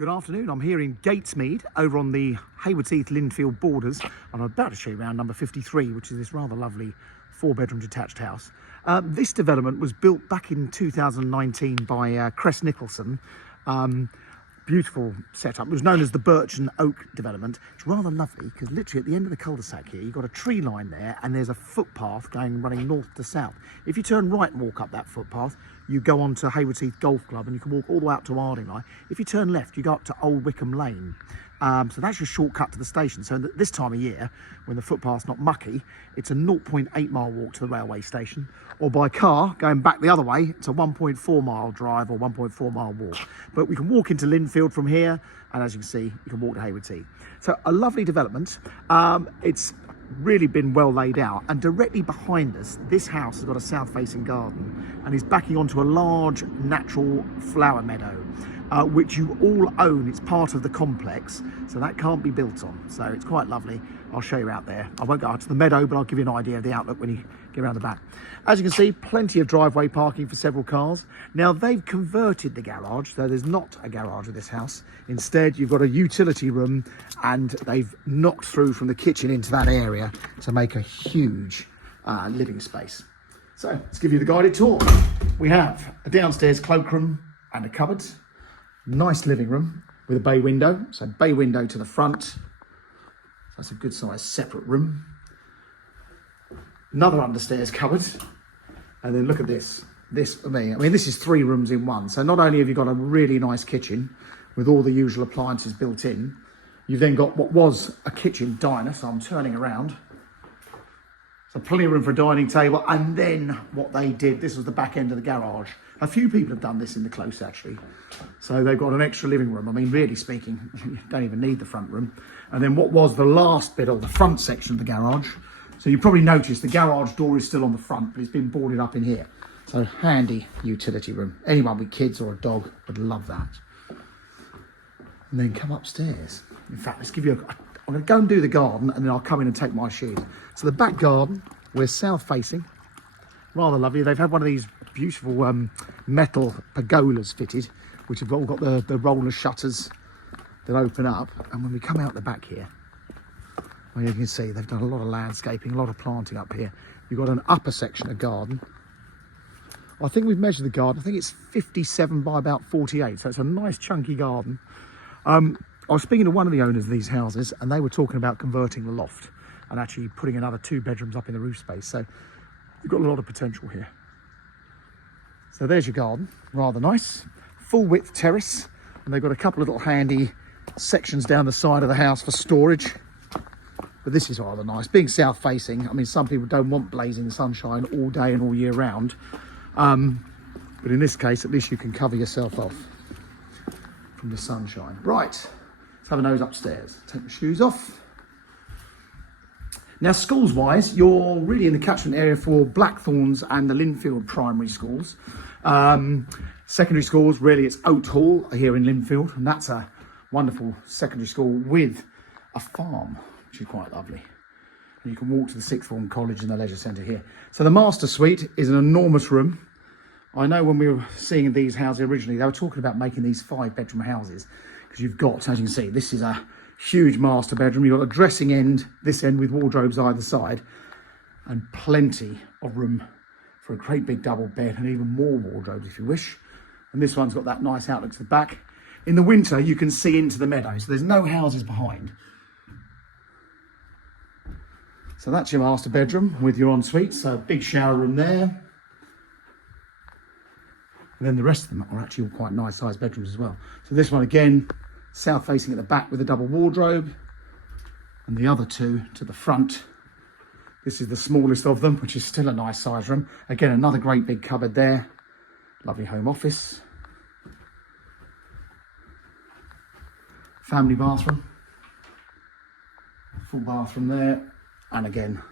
Good afternoon, I'm here in Gatesmead over on the Haywards Heath Linfield borders, and I'm about to show you around number 53, which is this rather lovely 4-bedroom detached house. This development was built back in 2019 by Crest Nicholson. Beautiful setup. It was known as the Birch and Oak development. It's rather lovely because literally at the end of the cul-de-sac here, you've got a tree line there and there's a footpath running north to south. If you turn right and walk up that footpath, you go on to Haywards Heath Golf Club and you can walk all the way up to Ardingly. If you turn left, you go up to Old Wickham Lane. So that's your shortcut to the station. So this time of year, when the footpath's not mucky, it's a 0.8 mile walk to the railway station, or by car, going back the other way, it's a 1.4 mile drive or 1.4 mile walk. But we can walk into Linfield from here, and as you can see, you can walk to Haywards Heath. So a lovely development. It's really been well laid out, and directly behind us, this house has got a south-facing garden and is backing onto a large natural flower meadow, which you all own. It's part of the complex, so that can't be built on. So it's quite lovely. I'll show you out there. I won't go out to the meadow, but I'll give you an idea of the outlook when you get around the back. As you can see, plenty of driveway parking for several cars. Now they've converted the garage, so there's not a garage with this house. Instead, you've got a utility room, and they've knocked through from the kitchen into that area to make a huge living space. So let's give you the guided tour. We have a downstairs cloakroom and a cupboard. Nice living room with a bay window. So bay window to the front. That's a good sized separate room. Another understairs cupboard. And then look at this. This for me, I mean, this is 3 rooms in one. So not only have you got a really nice kitchen with all the usual appliances built in, you've then got what was a kitchen diner. So I'm turning around. So plenty of room for a dining table. And then what they did, this was the back end of the garage. A few people have done this in the close actually. So they've got an extra living room. I mean, really speaking, you don't even need the front room. And then what was the last bit, or the front section of the garage. So you probably noticed the garage door is still on the front, but it's been boarded up in here. So handy utility room. Anyone with kids or a dog would love that. And then come upstairs. In fact, let's give you I'm going to go and do the garden, and then I'll come in and take my shoes. So the back garden, we're south facing. Rather lovely. They've had one of these beautiful metal pergolas fitted, which have all got the roller shutters that open up. And when we come out the back here, well, you can see they've done a lot of landscaping, a lot of planting up here. You've got an upper section of garden. I think we've measured the garden. I think it's 57 by about 48. So it's a nice chunky garden. I was speaking to one of the owners of these houses, and they were talking about converting the loft and actually putting another 2 bedrooms up in the roof space. So you've got a lot of potential here. So there's your garden, rather nice. Full width terrace, and they've got a couple of little handy sections down the side of the house for storage. But this is rather nice. Being south facing, I mean, some people don't want blazing sunshine all day and all year round. But in this case, at least you can cover yourself off from the sunshine. Right, let's have a nose upstairs. Take my shoes off. Now, schools-wise, you're really in the catchment area for Blackthorns and the Linfield primary schools. Secondary schools, really, it's Oat Hall here in Linfield, and that's a wonderful secondary school with a farm, which is quite lovely. And you can walk to the sixth form college and the leisure centre here. So the master suite is an enormous room. I know when we were seeing these houses originally, they were talking about making these 5-bedroom houses, because you've got, as you can see, this is a huge master bedroom. You've got a dressing end, this end with wardrobes either side, and plenty of room for a great big double bed and even more wardrobes if you wish. And this one's got that nice outlook to the back. In the winter, you can see into the meadow, so there's no houses behind. So that's your master bedroom with your ensuite. So big shower room there. And then the rest of them are actually all quite nice sized bedrooms as well. So this one again, south facing at the back with a double wardrobe, and the other 2 to the front. This is the smallest of them, which is still a nice size room. Again, another great big cupboard there. Lovely home office. Family bathroom. Full bathroom there. And again,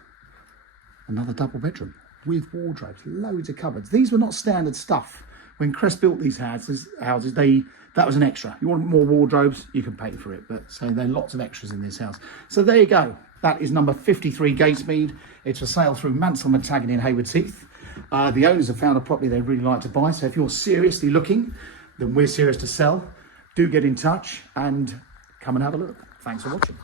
another double bedroom with wardrobes, loads of cupboards. These were not standard stuff. When Crest built these houses, that was an extra. You want more wardrobes, you can pay for it. But so there are lots of extras in this house. So there you go. That is number 53 Gatesmead. It's for sale through Mansell Montagan in Haywards Heath. The owners have found a property they'd really like to buy. So if you're seriously looking, then we're serious to sell. do get in touch and come and have a look. Thanks for watching.